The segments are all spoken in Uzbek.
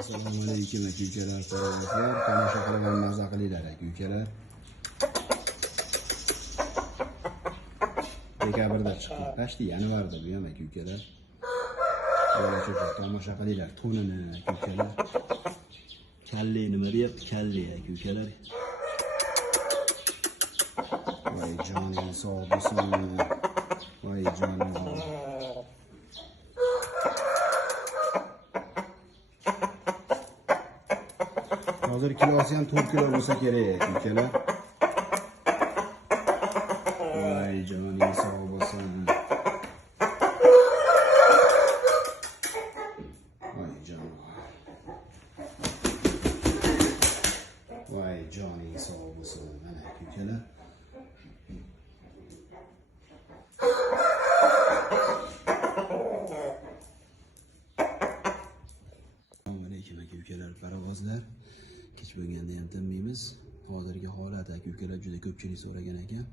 Assalomu alaykum aka-ukalar, farzandlar, tomosha qilib va maza qilinglar aka-ukalar. Dekabrda chiqdi, qashti yanvarda bu ham aka-ukalar. Bola cho'cha tomosha qilinglar to'nini aka-ukalar. Kalle nima deyapti? Kalle aka-ukalar. Voy jonim sog' bo'lsin. Voy jonim. Hozir kilosi ham 4 kilo bo'lsa kerak aka-ukalar. Voy jonim sog' bo'lsin. Voy jonim. Voy joning sog' bo'lsin. Mana aka-ukalar. Assalomu alaykum aka-ukalar, parovozlar. Kech bo'lganda ham tinmaymiz. Hozirgi holat aka-ukalar juda ko'pchilik so'ragan ekan.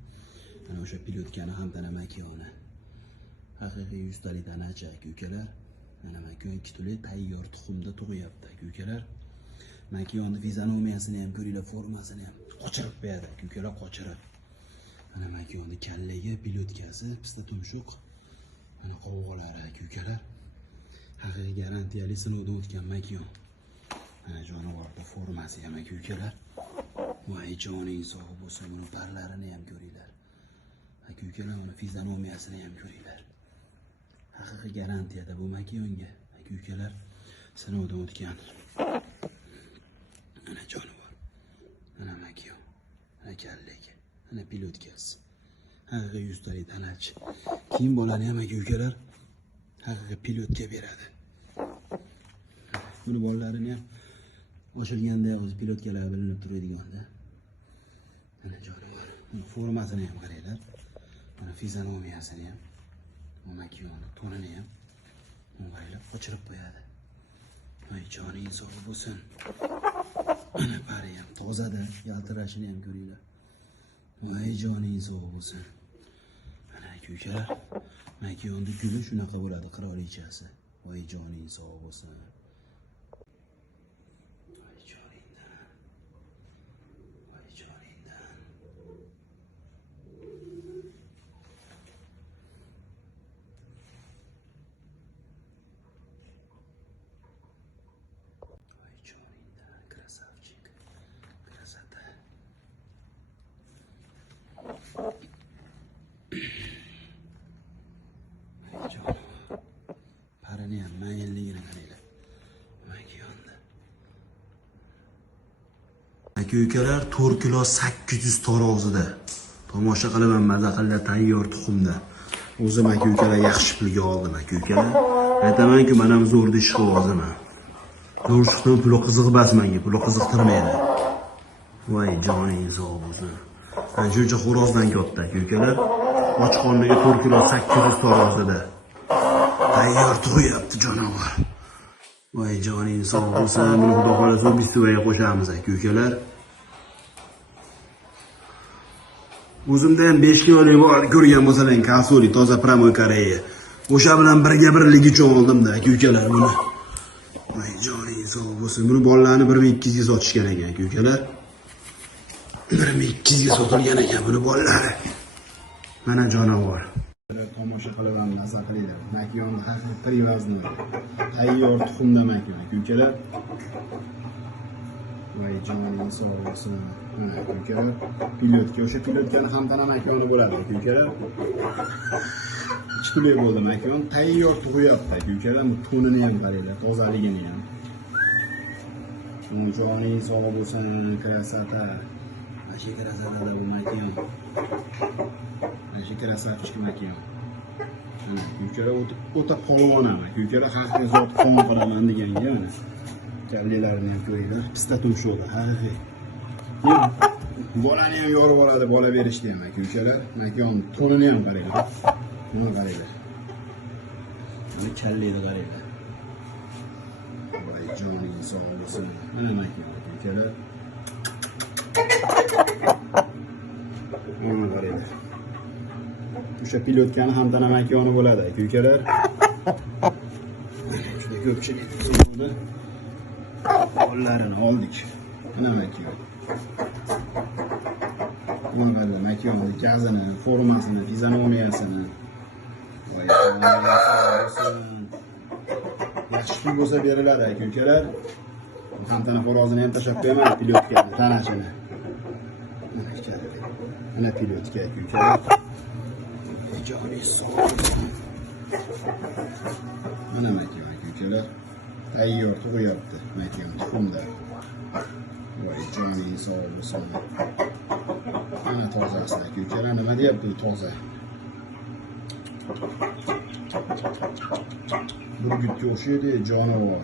Mana o'sha pilotkani ham tana makiyoni. Haqiqiy 100 talik tanachi aka-ukalar. Mana makiyon kituli tayyor tuxumda tug'yapti aka-ukalar. Makiyonni fizionomiyasini ham ko'ringlar, formasini ham qochirib qo'yadi aka-ukalar, qochirib. Mana makiyonni kallaga pilotkasi, pista tumshuq. Mana qovg'alari aka-ukalar. Haqiqiy garantiyali sinovdan o'tgan makiyon. Mana jonivorda formasi ham aka-ukalar. Voy joning sog' bo'lsin, buni parlarini ham ko'ringlar. Aka-ukalar, uni fizionomiyasini ham ko'ringlar. Haqiqiy garantiyada bu makiyonga aka-ukalar sinovdan o'tgan. Mana jonivor. Mana makiyon. Mana kallaga. Mana pilotkasi. Haqiqiy 100 talik tanachi. Keyin bolani ham aka-ukalar haqiqiy pilotga beradi. Buni bolalarini ham oshirganda o'zi pilotkalar bilinib turadigan-da. Mana jonivor. Formasini ham qaranglar. Mana fizionomiyasini ham, bu makiyoni to'nini ham qaranglar, qochirib qo'yadi. Voy joning sog' bo'lsin. Mana pari ham tozada, yaltirashini ham ko'ringlar. Voy joning sog' bo'lsin. Mana aka-ukalar, makiyonni guli shunaqa bo'ladi, qirolichasi. Voy joning sog' bo'lsin. Parini ham mayinligini qaranglar. Makiyonni. Aka-ukalar 4 kilo 800 tarozida. Tomosha qilaman, maza qilinglar, tayyor tuxumda. O'zim aka-ukalar yaxshi pulga oldim aka-ukalar. Aytaman-ku, men ham zo'r ish qilyapman. Zo'r ishdan puli qiziq emas menga, puli qiziqtirmaydi. Voy joning sog' bo'lsin. Ana shuncha xo'rozdan katta aka-ukalar. Och qorniga 4 kilo 800 tarozida. Tayyor tug'yapti jonivor. Voy joning sog' bo'lsin. Buni xudo xolasa bistivaga qo'shamiz aka-ukalar. O'zimda ham 5 kilolik bor ko'rgan bo'lsalaring, kasoli toza promoy Koreya. O'sha bilan birga birligi uchun oldim-da aka-ukalar buni. Voy joning sog' bo'lsin. Buni bolalarni 1200 ga sotishgan ekan aka-ukalar. 1200 ga sotilgan ekan buni bolalari. Mana jonivor. Tomosha qilib ham maza qilinglar. Makiyonni haqiqiy privazni. Tayyor tuxumda makiyon aka-ukalar. Voy joning sog' bo'lsin. Mana aka-ukalar, pilotka, o'sha pilotkani ham tana makiyoni bo'ladi aka-ukalar. Chiqilib bo'ldi makiyon, tayyor tug'yapti aka-ukalar. Bu to'nini ham qaranglar, tozaligini ham. Joning sog' bo'lsin, krasata. Mana shu krasatada bu makiyon. Mana shu krasavchik makiyon. Mana aka-ukalar o'ta polvon ham aka-ukalar, haqiqiy zot qon qilaman deganga mana. Kallilarini ham ko'ringlar, pista tumshuqda haqiqiy. Bolani ham yorib oladi, bola berishdi ham aka-ukalar. Makiyon to'nini ham qaranglar. Buni qaranglar. Mana kallayni qaranglar. Voy joning sog' bo'lsin. Mana makiyon aka-ukalar. Buni qaranglar. O'sha pilotkani ham tana makiyoni bo'ladi aka-ukalar. Juda ko'pchilik buni Qo'llarini oldik. Mana makiyon. Bunqada makiyonni gazini, formasini, fizionomiyasini. Voy, yaxshi pul bo'lsa beriladi aka-ukalar. Ham tana xo'rozini ham tashlab qo'yaman, pilotkani, tanachini. Mana icharilik. Mana pilotka aka-ukalar. Ijodiy sog'. Mana makiyon aka-ukalar. Tayyor tug'yapti makiyon tuxumda. Voy, joning sog' bo'lsin. Mana tozasi aka-ukalar, nima deyapti bu toza? Burgutga o'xshaydi, jonivor.